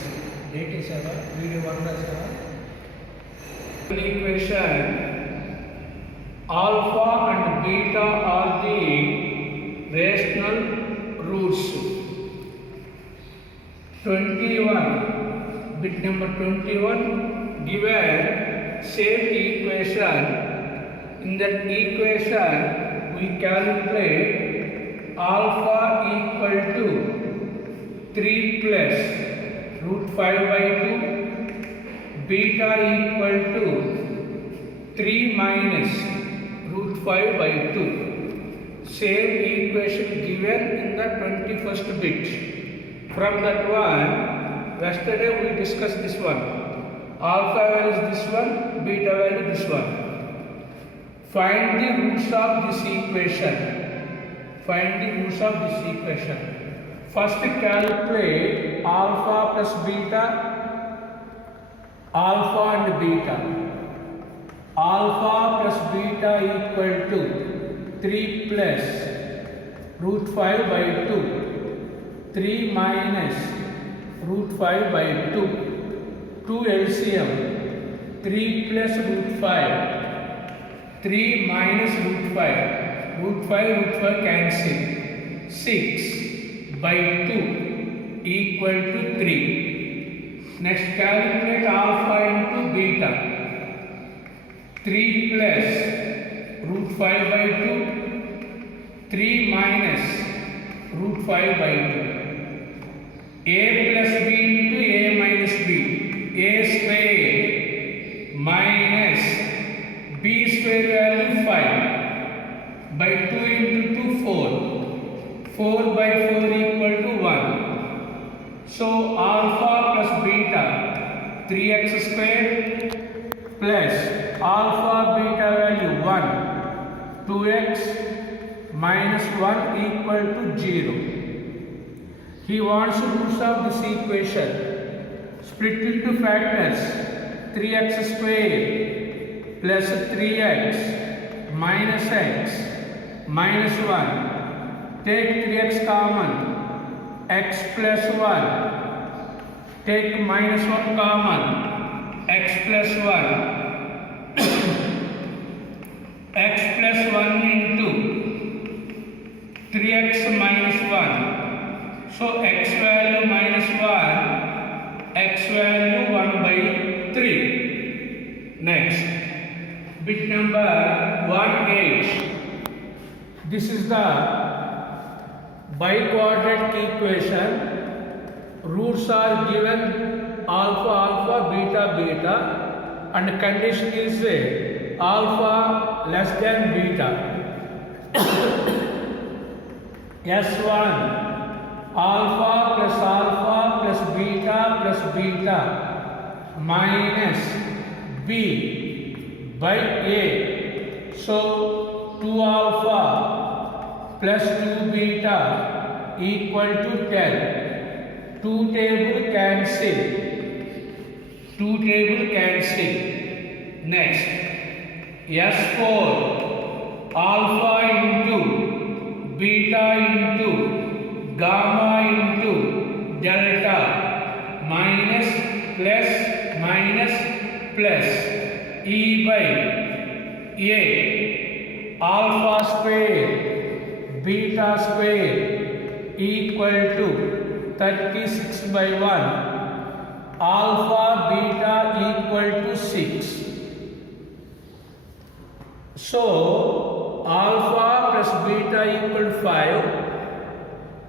minus 87, video 1/7. Equation alpha and beta are the rational roots. 21, bit number 21, given same equation. In that equation we calculate alpha equal to 3 plus root 5 by 2, beta equal to 3 minus root 5 by 2. Same equation given in the 21st bit. From that one, yesterday we discussed this one. Alpha value is this one, beta value this one. Find the roots of this equation. Find the roots of this equation. First calculate alpha plus beta, alpha and beta. Alpha plus beta equal to 3 plus root 5 by 2, 3 minus root 5 by 2, 2 LCM, 3 plus root 5, 3 minus root 5, root 5 cancel, 6 by 2 equal to 3. Next calculate alpha into beta. 3 plus root 5 by 2, 3 minus root 5 by 2. A plus b into a minus b. A square minus b square value 5 by 2 into 2 4. 4 by 4 equal to 1. So alpha plus beta 3x square plus alpha beta value 1 2x minus 1 equal to 0. He wants roots of this equation. Split into factors. 3x square plus 3x minus x minus 1. Take 3x common. X plus 1. Take minus 1 common. X plus 1. X plus 1 into 3x minus 1. So x value minus 1, x value 1 by 3. Next, bit number 1H. This is the biquadratic equation. Roots are given alpha alpha beta beta and condition is alpha less than beta. S1 alpha plus beta minus b by a. So 2 alpha plus 2 beta equal to 10. 2 table cancel. 2 table cancel. Next, S4 alpha into beta into gamma into delta minus plus e by a. Alpha square beta square equal to 36 by 1. Alpha beta equal to 6. So alpha plus beta equal to 5.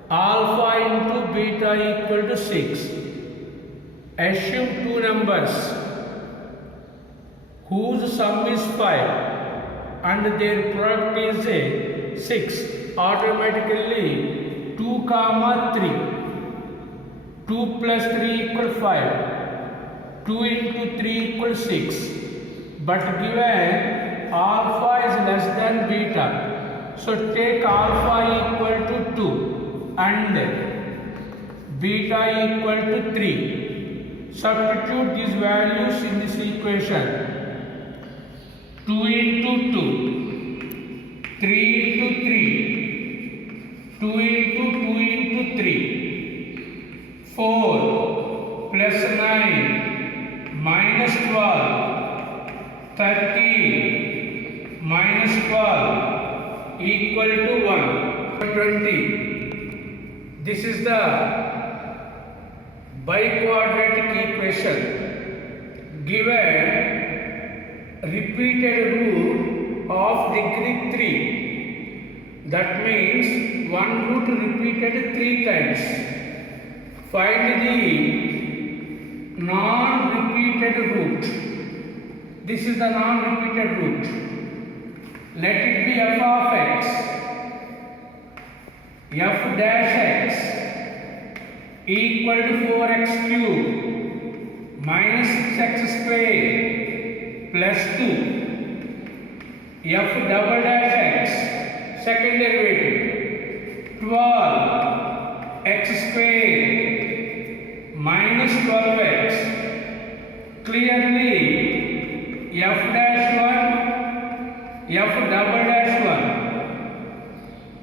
Alpha into beta equal to 6. Assume two numbers whose sum is 5 and their product is 6. Automatically 2 comma 3. 2 plus 3 equal 5. 2 into 3 equal 6. But given alpha is less than beta, so take alpha equal to 2 and beta equal to 3. Substitute these values in this equation. 2 into 2, 3 into 3, 2 into 3, 4 plus plus 9 minus 12, 30 minus 12 equal to 1. 20. This is the biquadratic equation. Given repeated root of degree 3. That means one root repeated 3 times. Find the non-repeated root. This is the non-repeated root. Let it be f of x, f dash x equal to 4x cube minus 6x square plus 2, f double dash x, second derivative, 12 x square minus 12x, clearly f dash 1, f double dash 1,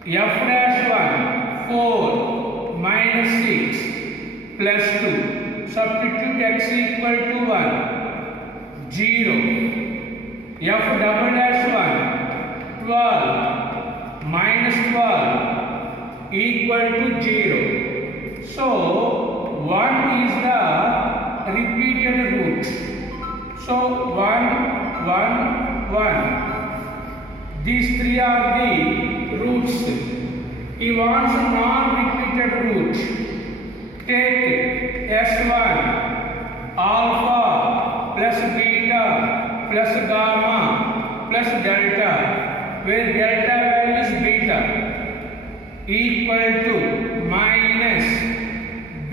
f dash 1, 4 minus 6 plus 2, substitute x equal to 1, 0, f double dash 1, 12 minus 12 equal to 0. So 1 is the repeated root. So 1, 1, 1. These three are the roots. He wants a non-repeated root. Take S1 alpha plus beta plus gamma plus delta, where delta value is beta, equal to minus b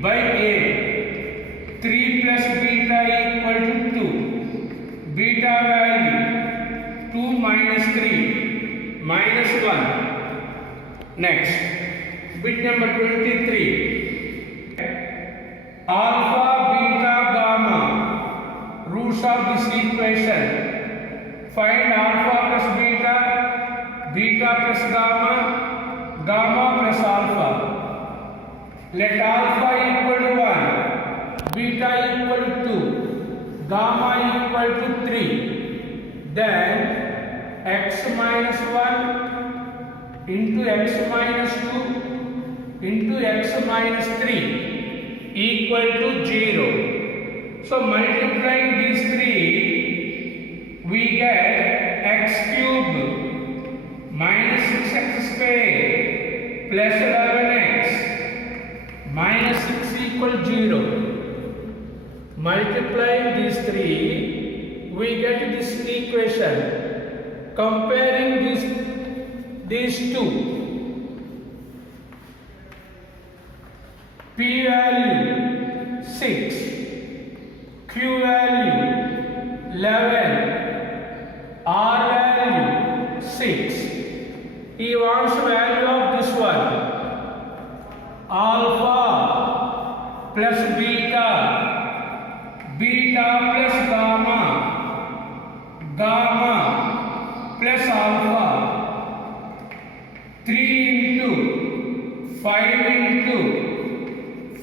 by a. 3 plus beta equal to 2. Beta value 2 minus 3 minus 1. Next, bit number 23. Alpha, beta, gamma, roots of this equation. Find alpha plus beta, beta plus gamma, gamma plus alpha. Let alpha equal to 1, beta equal to 2, gamma equal to 3. Then x minus 1 into x minus 2 into x minus 3 equal to 0. So multiplying these three, we get x cube minus 6x square plus 11x minus 6 equal 0. Multiplying these three, we get this equation. Comparing these two, P value 6, Q value 11, R value 6. He wants value of this one. Alpha plus beta, beta plus gamma, gamma plus alpha. 3 into 5 into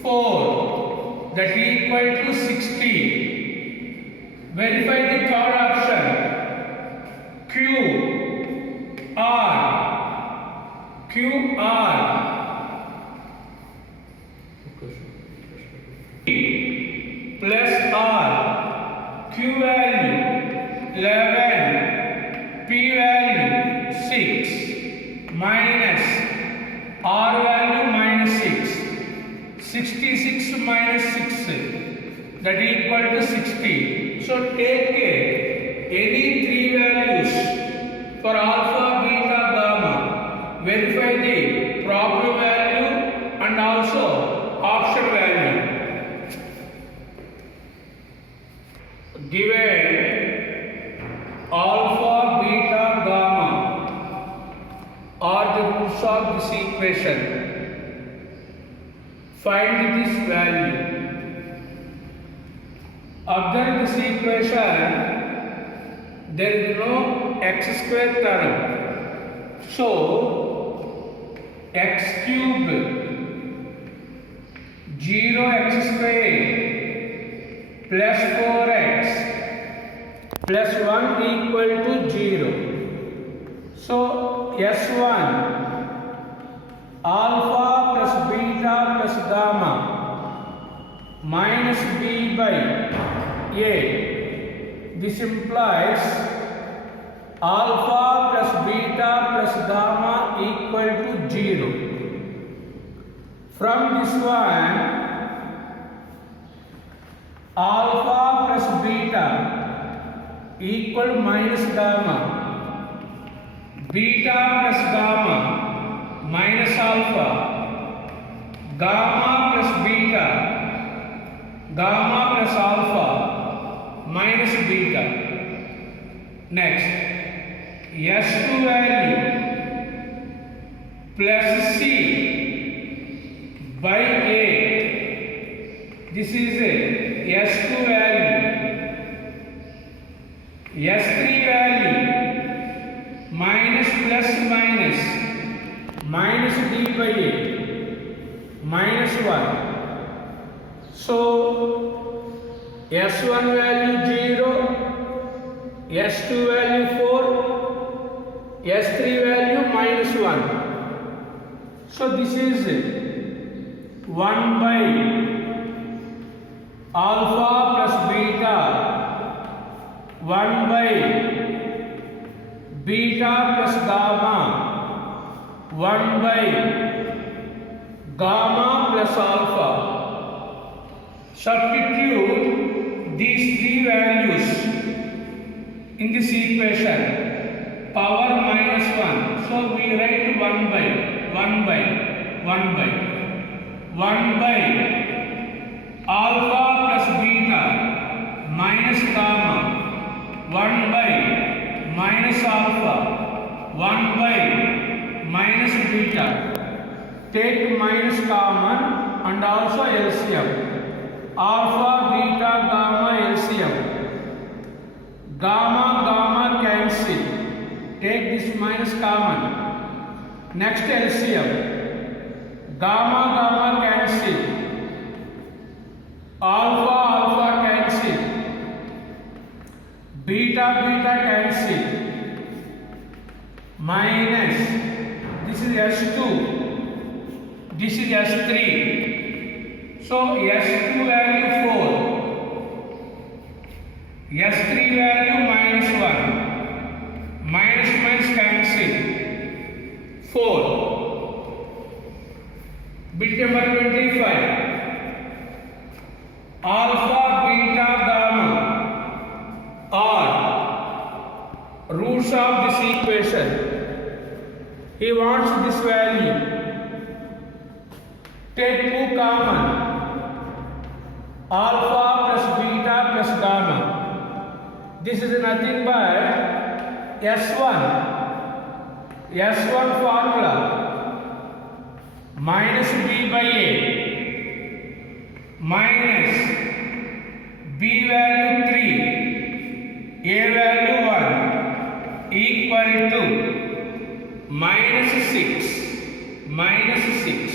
4, that equal to 60. Verify the third option. Q R plus R, Q value 11, P value 6 minus R value minus 6, 66 minus 6, that equal to 60. So take any three values for alpha, beta, gamma, verify the problem value and also option value. Given alpha, beta, gamma are the roots of this equation, find this value. Observe this equation, there is no x square term. So x cube 0x square plus 4x plus 1 equal to 0. So S1 alpha plus beta plus gamma minus b by a. This implies alpha plus beta plus gamma equal to 0. From this one, alpha plus beta equal minus gamma, beta plus gamma minus alpha, gamma plus beta, gamma plus alpha minus beta. Next, S2 value plus C by A. This is a S2 value. S3 value minus plus minus minus D by A minus 1. So S1 value 0, S2 value 4, S3 value minus 1. So this is 1 by alpha plus beta, 1 by beta plus gamma, 1 by gamma plus alpha. Substitute these three values in this equation. Power minus 1. So we write 1 by alpha plus beta minus gamma, 1 by minus alpha, 1 by minus beta. Take minus common and also LCM. Alpha, beta, gamma, LCM. Gamma cancel. Take this minus common. Next LCM. Gamma cancel. Alpha cancel. Beta cancel. Minus. This is S2. This is S3. So S2 value 4. S3 value minus 1. Minus cancel. 4. Bit number 25. Alpha, beta, gamma are roots of this equation. He wants this value. Take 2 common. Alpha plus beta plus gamma. This is nothing but S1 formula minus B by A minus B value 3, A value 1 equal to minus 6.